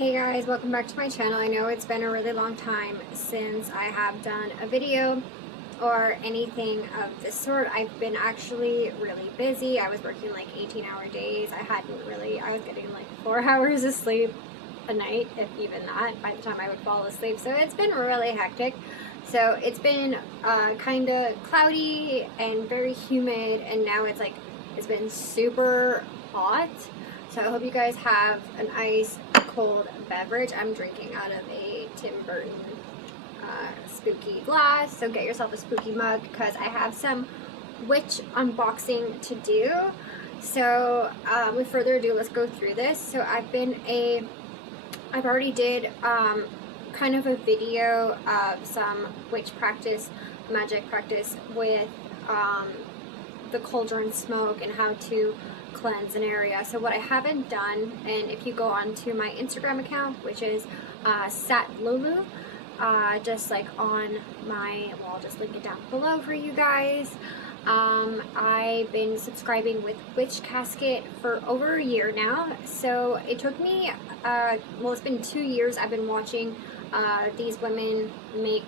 Hey guys, welcome back to my channel. I know it's been a really long time since I have done a video or anything of this sort. I've been actually really busy. I was working like 18-hour days. I was getting like 4 hours of sleep a night, if even that, by the time I would fall asleep. So it's been really hectic. So it's been kind of cloudy and very humid, and now it's been super hot. So I hope you guys have an ice cold beverage. I'm drinking out of a Tim Burton spooky glass, so get yourself a spooky mug because I have some witch unboxing to do. So with further ado, let's go through this. So I've already did kind of a video of some witch practice, magic practice with the cauldron smoke and how to cleanse an area. So what I haven't done, and if you go onto my Instagram account, which is satlulu, just like on my, well, I'll just link it down below for you guys. I've been subscribing with WitchCasket for over a year now. So it took me, well, it's been 2 years I've been watching these women make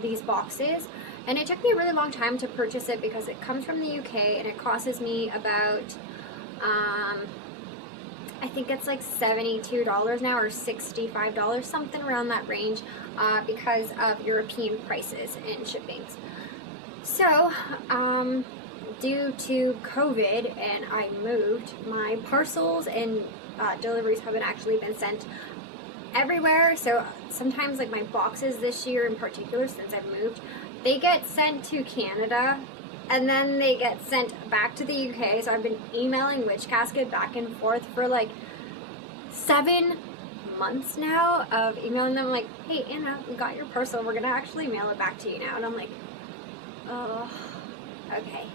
these boxes. And it took me a really long time to purchase it because it comes from the UK and it costs me about, I think it's like $72 now or $65, something around that range, because of European prices and shippings. So, due to COVID and I moved, my parcels and deliveries haven't actually been sent everywhere. So sometimes like my boxes this year in particular, since I've moved, they get sent to Canada and then they get sent back to the UK. So I've been emailing WitchCasket back and forth for like 7 months now of emailing them like, hey Anna, we got your parcel, we're gonna actually mail it back to you now. And I'm like, oh, okay,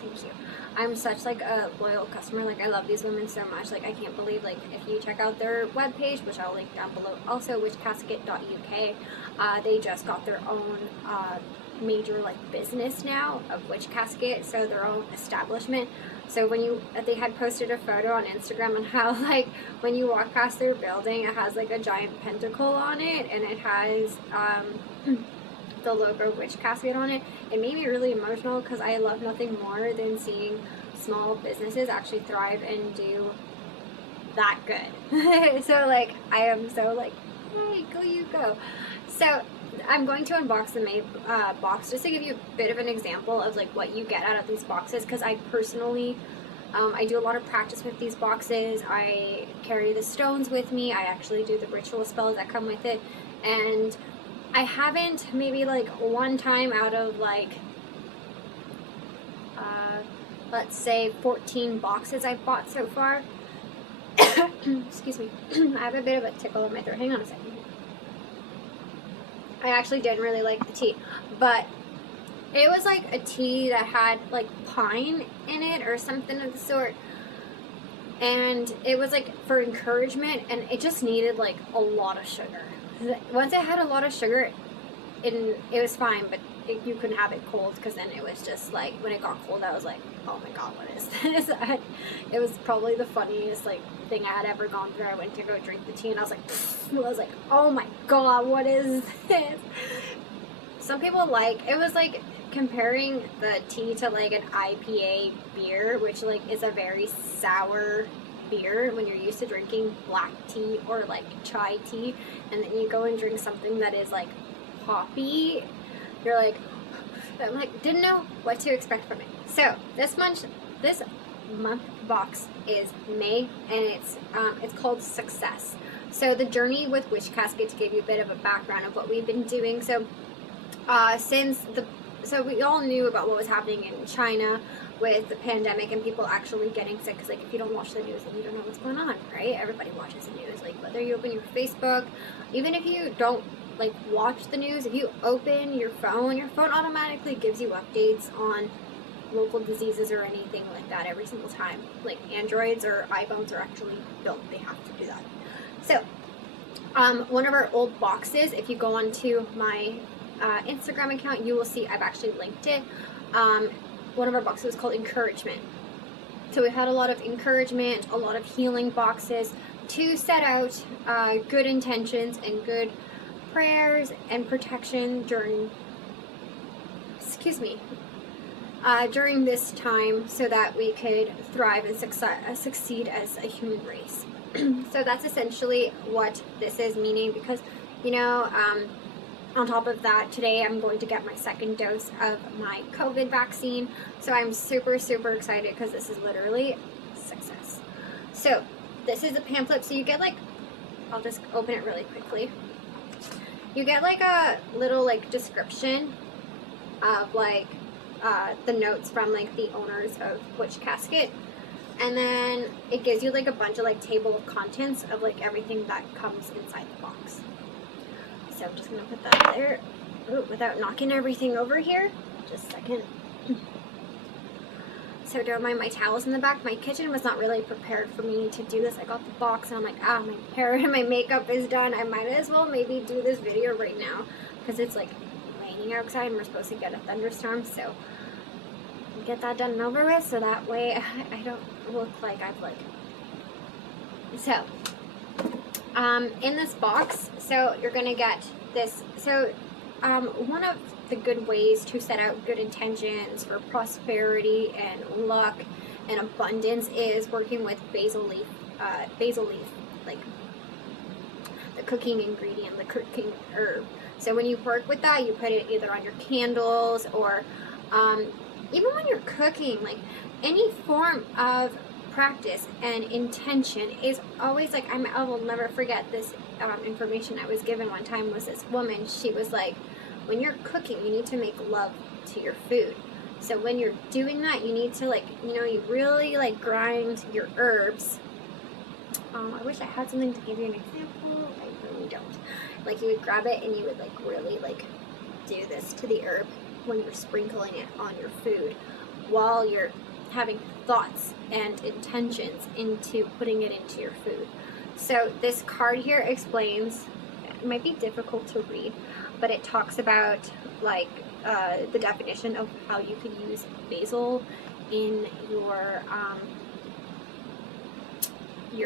thank you. I'm such like a loyal customer. Like I love these women so much. Like I can't believe, like if you check out their webpage, which I'll link down below, also witchcasket.uk, they just got their own major like business now of WitchCasket, so their own establishment. So when they had posted a photo on Instagram on how like when you walk past their building, it has like a giant pentacle on it and it has the logo WitchCasket on it. It made me really emotional because I love nothing more than seeing small businesses actually thrive and do that good. So like I am so like, hey, go you go. So I'm going to unbox the box just to give you a bit of an example of like what you get out of these boxes, because I personally I do a lot of practice with these boxes. I carry the stones with me. I actually do the ritual spells that come with it, and I haven't, maybe like one time out of like, let's say 14 boxes I've bought so far. Excuse me. I have a bit of a tickle in my throat. Hang on a second. I actually didn't really like the tea, but it was like a tea that had like pine in it or something of the sort. And it was like for encouragement, and it just needed like a lot of sugar. Once it had a lot of sugar, it was fine, but you couldn't have it cold, because then it was just like, when it got cold, I was like, oh my god, what is this? It was probably the funniest like thing I had ever gone through. I went to go drink the tea and I was like, oh my god, what is this? Some people it was like comparing the tea to like an IPA beer, which like is a very sour beer when you're used to drinking black tea or like chai tea, and then you go and drink something that is like hoppy. You're like, I'm like, didn't know what to expect from it. So this month box is May, and it's called Success. So the journey with WitchCasket, to give you a bit of a background of what we've been doing. So so we all knew about what was happening in China with the pandemic and people actually getting sick, because like if you don't watch the news, then you don't know what's going on, right? Everybody watches the news, like whether you open your Facebook, even if you don't like watch the news, if you open your phone automatically gives you updates on local diseases or anything like that every single time. Like Androids or iPhones are actually built, they have to do that. So one of our old boxes, if you go onto my Instagram account, you will see I've actually linked it. One of our boxes is called Encouragement. So we had a lot of encouragement, a lot of healing boxes to set out good intentions and good prayers and protection during, during this time, so that we could thrive and succeed as a human race. So that's essentially what this is meaning, because, you know, on top of that, today I'm going to get my second dose of my COVID vaccine. So I'm super, super excited, because this is literally success. So this is a pamphlet. So you get like, I'll just open it really quickly. You get like a little like description of like the notes from like the owners of WitchCasket. And then it gives you like a bunch of like table of contents of like everything that comes inside the box. So I'm just going to put that there. Ooh, without knocking everything over here. Just a second. So don't mind my towels in the back. My kitchen was not really prepared for me to do this. I got the box and I'm like, ah, my hair and my makeup is done. I might as well maybe do this video right now, because it's like raining outside and we're supposed to get a thunderstorm. So get that done and over with, so that way I don't look like I've like... So in this box, so you're gonna get this. So one of the good ways to set out good intentions for prosperity and luck and abundance is working with basil leaf, like the cooking ingredient, the cooking herb. So when you work with that, you put it either on your candles, or even when you're cooking, like any form of practice and intention is always like, I will never forget this information I was given one time. Was this woman, she was like, when you're cooking, you need to make love to your food. So when you're doing that, you need to, like, you know, you really like grind your herbs. I wish I had something to give you an example. I really don't. Like, you would grab it and you would like really like do this to the herb when you're sprinkling it on your food, while you're having thoughts and intentions into putting it into your food. So this card here explains, it might be difficult to read, but it talks about like the definition of how you could use basil in your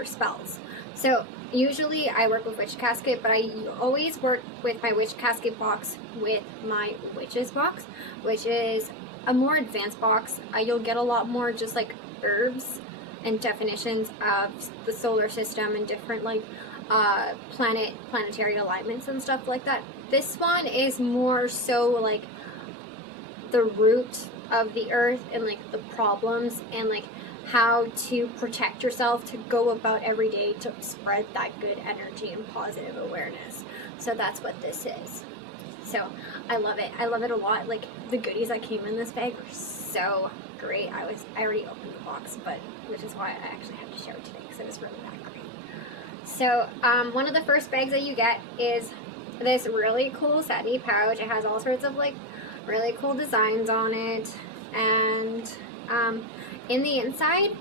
spells. So usually I work with WitchCasket, but I always work with my WitchCasket box with my Witches box, which is a more advanced box. You'll get a lot more just like herbs and definitions of the solar system and different like planetary alignments and stuff like that. This one is more so like the root of the earth and like the problems and like how to protect yourself to go about every day to spread that good energy and positive awareness. So that's what this is. So I love it. I love it a lot. Like, the goodies that came in this bag were so great. I already opened the box, but which is why I actually had to share it today, because it was really that great. So one of the first bags that you get is this really cool satiny pouch. It has all sorts of like really cool designs on it, and in the inside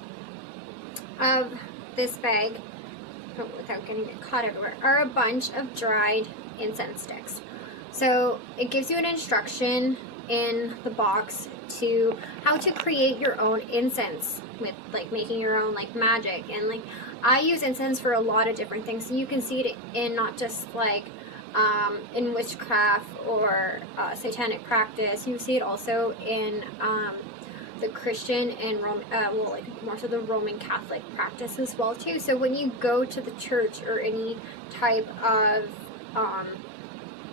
of this bag, without getting it caught everywhere, are a bunch of dried incense sticks. So it gives you an instruction in the box to how to create your own incense with like making your own like magic. And like, I use incense for a lot of different things. So you can see it in not just like in witchcraft or satanic practice. You see it also in the Christian and well, like more so the Roman Catholic practice as well too. So when you go to the church or any type of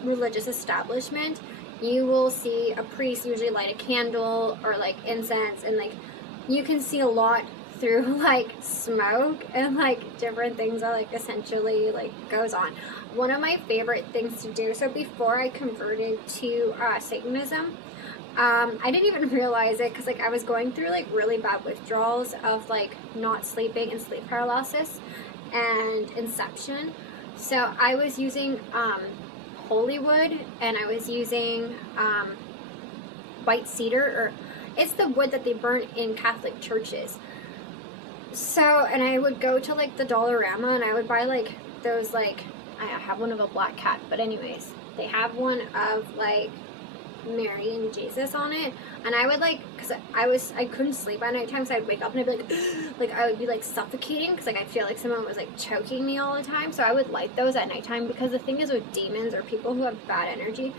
religious establishment, you will see a priest usually light a candle or like incense, and like you can see a lot through like smoke and like different things that like essentially like goes on. One of my favorite things to do, so before I converted to Satanism, I didn't even realize it, because like I was going through like really bad withdrawals of like not sleeping and sleep paralysis and inception. So I was using holy wood, and I was using white cedar, or it's the wood that they burn in Catholic churches. So, and I would go to like the Dollarama and I would buy like those, like, I have one of a black cat, but anyways, they have one of like Mary and Jesus on it, and I would like, because I couldn't sleep at night time, so I'd wake up and I'd be like like I would be like suffocating because like I feel like someone was like choking me all the time. So I would light those at nighttime, because the thing is with demons or people who have bad energy,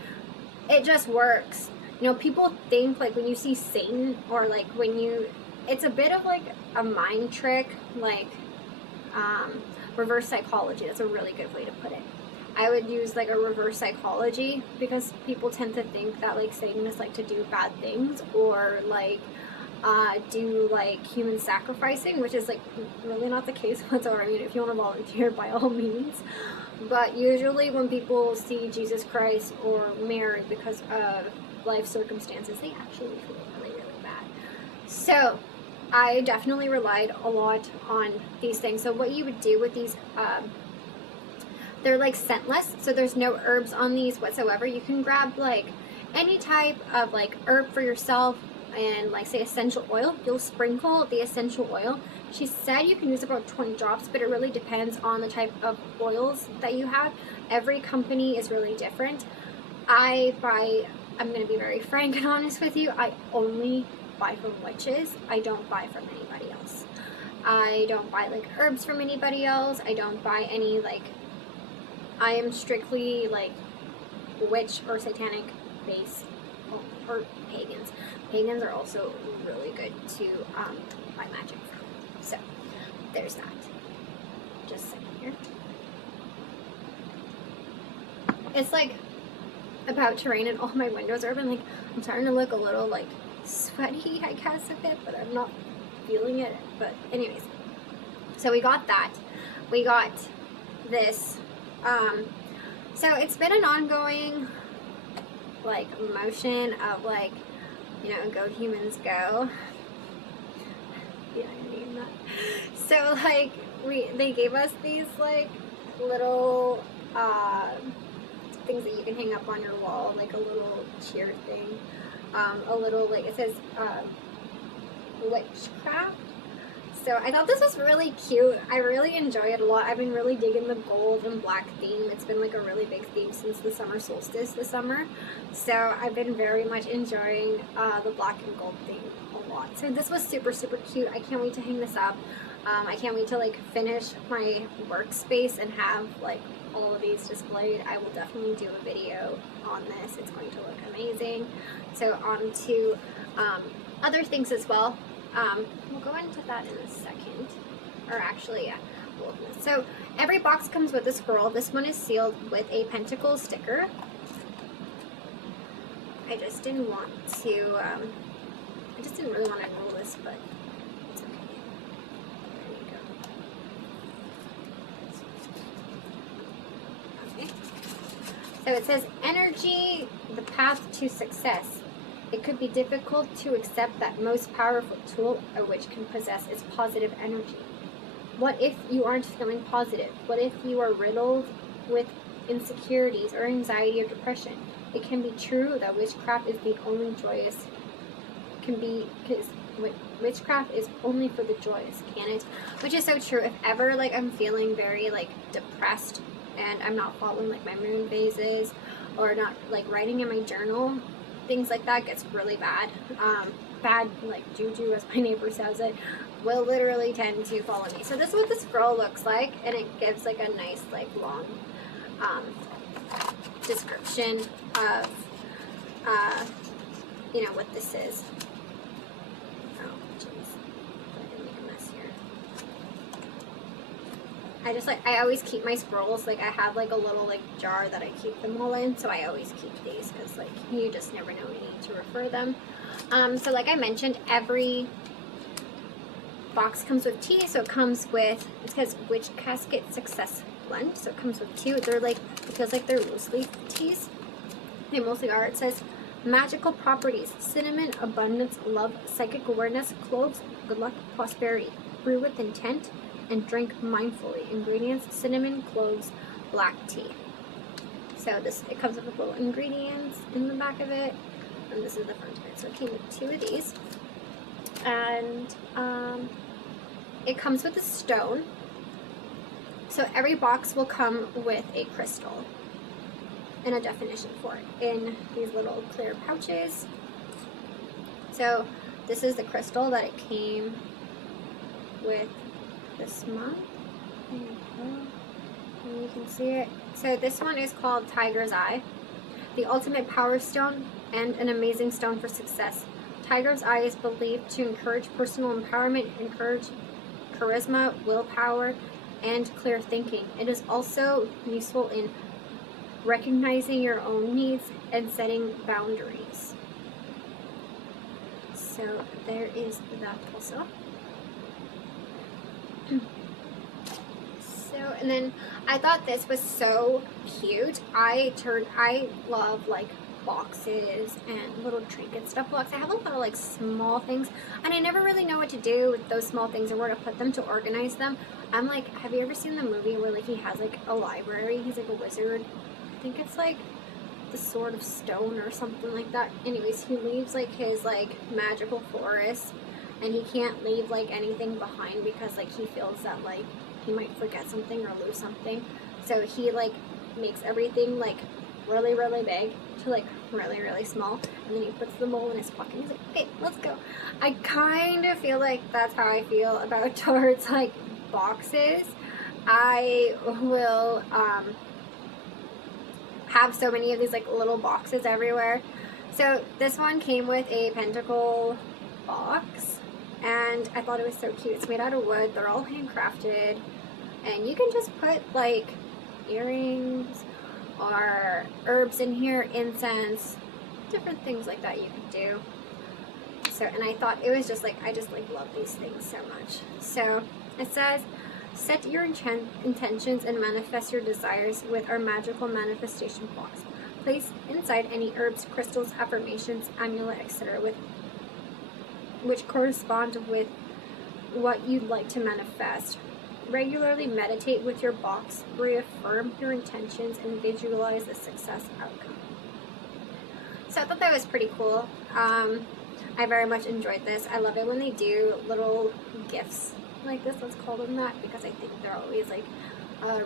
it just works. You know, people think like when you see Satan, or like when you, it's a bit of like a mind trick, like reverse psychology. That's a really good way to put it. I would use like a reverse psychology, because people tend to think that like Satanists like to do bad things, or like do like human sacrificing, which is like really not the case whatsoever. I mean, if you want to volunteer, by all means. But usually when people see Jesus Christ or Mary because of life circumstances, they actually feel really, really bad. So I definitely relied a lot on these things. So what you would do with these, they're like scentless, so there's no herbs on these whatsoever. You can grab like any type of like herb for yourself, and like say essential oil, you'll sprinkle the essential oil. She said you can use about 20 drops, but it really depends on the type of oils that you have. Every company is really different. I'm going to be very frank and honest with you, I only buy from witches. I don't buy from anybody else. I don't buy like herbs from anybody else. I don't buy any like, I am strictly like witch or satanic based, or pagans. Pagans are also really good to buy magic from. So there's that. Just a second here. It's like about to rain and all my windows are open. Like I'm starting to look a little like sweaty, I guess, a bit, but I'm not feeling it. But anyways, so we got that. We got this. So it's been an ongoing like motion of like, you know, go humans go. Yeah, I mean that. So like they gave us these like little things that you can hang up on your wall, like a little cheer thing, a little like it says witchcraft. So I thought this was really cute. I really enjoy it a lot. I've been really digging the gold and black theme. It's been like a really big theme since the summer solstice this summer. So I've been very much enjoying the black and gold theme a lot. So this was super, super cute. I can't wait to hang this up. I can't wait to like finish my workspace and have like all of these displayed. I will definitely do a video on this. It's going to look amazing. So on to other things as well. We'll go into that in a second, or actually, yeah. So every box comes with a scroll. This one is sealed with a pentacle sticker. I just didn't want to, I just didn't really want to roll this, but it's okay. There you go. Okay. So it says, energy, the path to success. It could be difficult to accept that most powerful tool a witch can possess is positive energy. What if you aren't feeling positive? What if you are riddled with insecurities or anxiety or depression? It can be true that witchcraft is the only joyous, witchcraft is only for the joyous, can it? Which is so true. If ever like I'm feeling very like depressed and I'm not following like my moon phases, or not like writing in my journal, things like that gets really bad. Bad like juju, as my neighbor says it, will literally tend to follow me. So this is what the scroll looks like, and it gives like a nice like long description of you know what this is. Oh jeez, I didn't make a mess here. I always keep my scrolls, like I have like a little like jar that I keep them all in, so I always keep these because like you just never know when you need to refer them. So like I mentioned, every box comes with tea. So it comes with, it says WitchCasket Success Blend, so it comes with 2. They're like, it feels like they're loose leaf teas. They mostly are. It says magical properties: cinnamon, abundance, love, psychic awareness, cloves, good luck, prosperity. Brew with intent and drink mindfully. Ingredients: cinnamon, cloves, black tea. So this, it comes with little ingredients in the back of it, and this is the front of it. So it came with 2 of these, and it comes with a stone. So every box will come with a crystal, and a definition for it in these little clear pouches. So this is the crystal that it came with this month. And you can see it. So this one is called Tiger's Eye, the ultimate power stone and an amazing stone for success. Tiger's Eye is believed to encourage personal empowerment, encourage charisma, willpower, and clear thinking. It is also useful in recognizing your own needs and setting boundaries. So there is that also. So, and then I thought this was so cute. I love like boxes and little trinket stuff box. I have a lot of like small things, and I never really know what to do with those small things or where to put them to organize them. I'm like, have you ever seen the movie where like he has like a library? He's like a wizard. I think it's like the Sword of Stone or something like that. Anyways, he leaves like his like magical forest, and he can't leave like anything behind because like he feels that like he might forget something or lose something. So he like makes everything like really, really big to like really, really small, and then he puts them all in his pocket. He's like, okay, let's go. I kind of feel like that's how I feel about towards like boxes. I will have so many of these like little boxes everywhere. So this one came with a pentacle box, and I thought it was so cute. It's made out of wood. They're all handcrafted, and you can just put like earrings or herbs in here, incense, different things like that you can do. So, and I thought it was just like, I just like love these things so much. So it says, set your intentions and manifest your desires with our magical manifestation box. Place inside any herbs, crystals, affirmations, amulet, etc. which correspond with what you'd like to manifest. Regularly meditate with your box, reaffirm your intentions, and visualize the success outcome. So I thought that was pretty cool. I very much enjoyed this. I love it when they do little gifts like this, let's call them that, because I think they're always like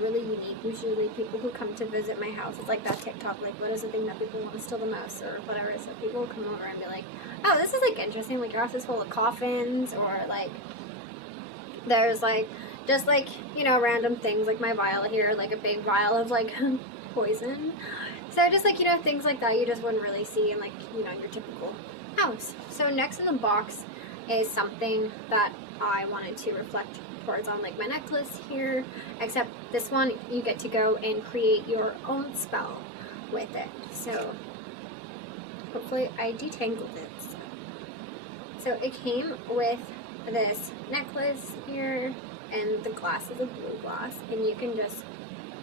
really unique. Usually people who come to visit my house, it's like that TikTok, like what is the thing that people want to steal the most or whatever. So people will come over and be like, oh, this is like interesting, like your house is full of coffins, or like there's like just like, you know, random things like my vial here, like a big vial of like poison. So just like, you know, things like that you just wouldn't really see in like, you know, your typical house. So next in the box is something that I wanted to reflect towards on like my necklace here, except this one you get to go and create your own spell with it. So hopefully I detangled it. So it came with this necklace here, and the glass is a blue glass, and you can just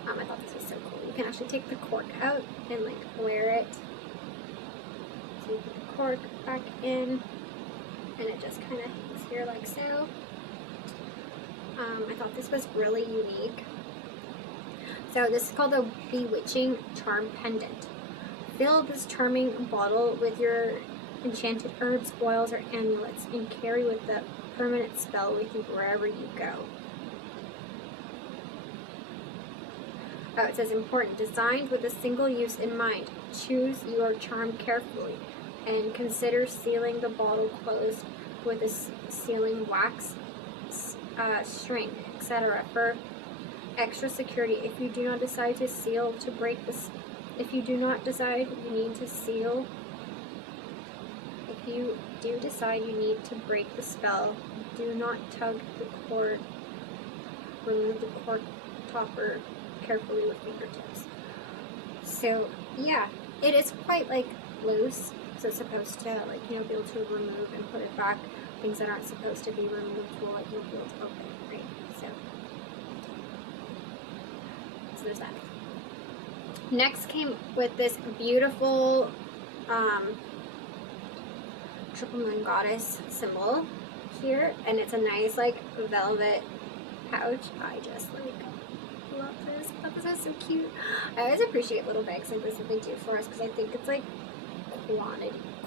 I thought this was so cool. You can actually take the cork out and like wear it. So you put the cork back in, and it just kind of hangs here like so. I thought this was really unique. So this is called a Bewitching Charm Pendant. Fill this charming bottle with your enchanted herbs, oils, or amulets, and carry with the permanent spell with you wherever you go. Oh, it says important. Designed with a single use in mind. Choose your charm carefully and consider sealing the bottle closed with a sealing wax, string, etc. for extra security. If you do not decide to seal to break this, if you do not decide you need to seal, if you do decide you need to break the spell, do not tug the cord. Remove the cork topper carefully with fingertips. So yeah, it is quite like loose, so it's supposed to like, you know, be able to remove and put it back. Things that aren't supposed to be removed will like you'll be able to open, right? So there's that. Next came with this beautiful triple moon goddess symbol here, and it's a nice like velvet pouch. I just like love this. I thought this was so cute. I always appreciate little bags like this that they do for us, because I think it's like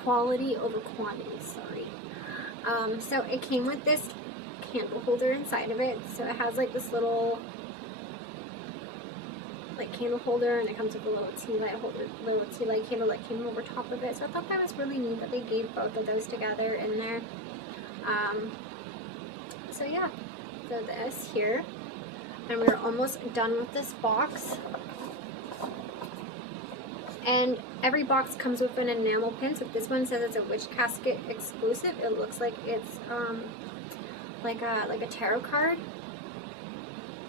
quality over quantity, sorry. So it came with this candle holder inside of it. So it has like this little like candle holder, and it comes with a little tea light holder, little tea light candle that came over top of it. So I thought that was really neat that they gave both of those together in there. So yeah, so this here, and we're almost done with this box. And every box comes with an enamel pin. So this one says it's a WitchCasket exclusive. It looks like it's like a tarot card.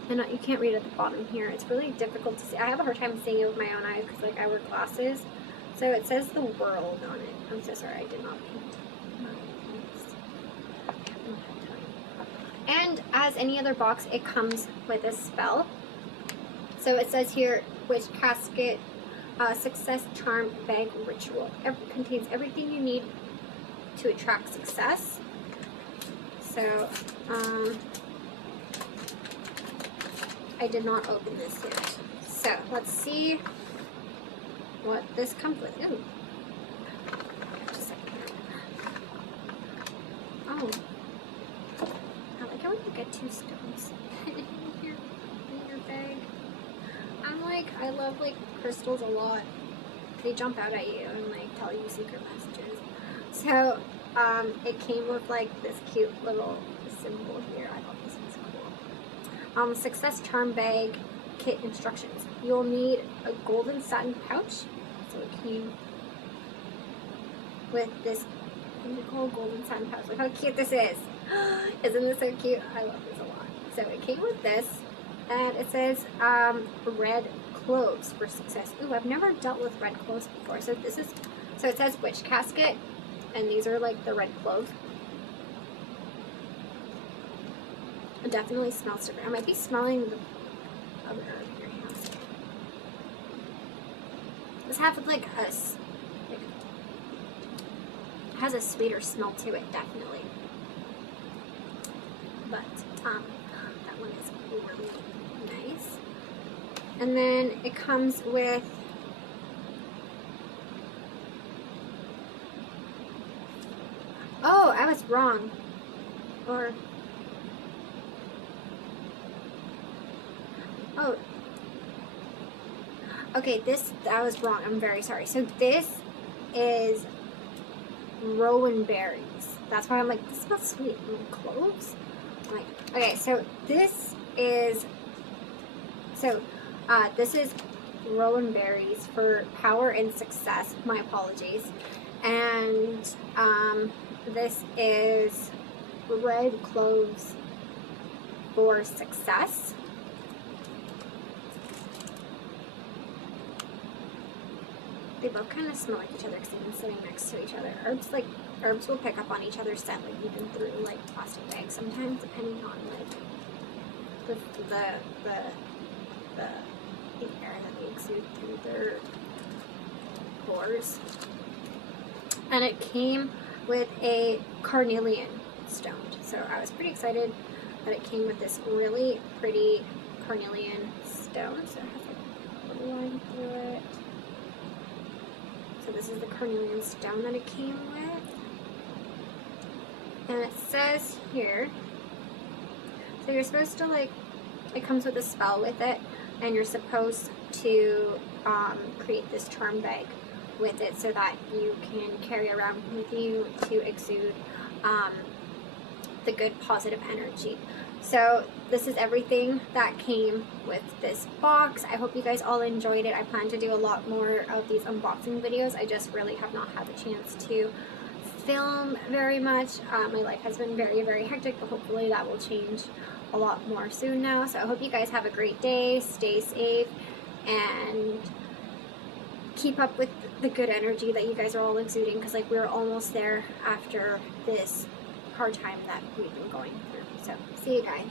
And you can't read at the bottom here. It's really difficult to see. I have a hard time seeing it with my own eyes because like I wear glasses. So it says the world on it. I'm so sorry, I did not paint my eyes. And as any other box, it comes with a spell. So it says here, WitchCasket Success Charm Bag Ritual. It contains everything you need to attract success. So, I did not open this yet. So, let's see what this comes with. Ooh. Just a second. Oh. I like how you get 2 stones in your bag. I love like crystals a lot. They jump out at you and like tell you secret messages. So it came with like this cute little symbol here. I thought this was cool. Success charm bag kit instructions. You'll need a golden satin pouch. So it came with this pentacle golden satin pouch. Look how cute this is. Isn't this so cute? I love this a lot. So it came with this. And it says red cloves for success. Ooh, I've never dealt with red cloves before. So it says WitchCasket, and these are like the red cloves. It definitely smells different. I might be smelling the other herb here. This has a sweeter smell to it, definitely. But that one is really nice. And then it comes with I was wrong. Okay, I was wrong. I'm very sorry. So this is rowan berries. That's why I'm like, this smells sweet. I'm like, cloves? I'm like, okay, so this is rowan berries for power and success. My apologies. And this is red cloves for success. They both kind of smell like each other because they've been sitting next to each other. Herbs will pick up on each other's scent, like even through like plastic bags sometimes, depending on like the air that they exude through their pores. And it came with a carnelian stone. So I was pretty excited that it came with this really pretty carnelian stone. So it has like a little line through it. So this is the carnelian stone that it came with. And it says here, so you're supposed to like, it comes with a spell with it, and you're supposed to create this charm bag with it so that you can carry around with you to exude the good positive energy. So this is everything that came with this box. I hope you guys all enjoyed it. I plan to do a lot more of these unboxing videos. I just really have not had the chance to film very much. My life has been very, very hectic, but hopefully that will change a lot more soon now. So I hope you guys have a great day. Stay safe and keep up with the good energy that you guys are all exuding, because like we're almost there after this hard time that we've been going through. So see you guys.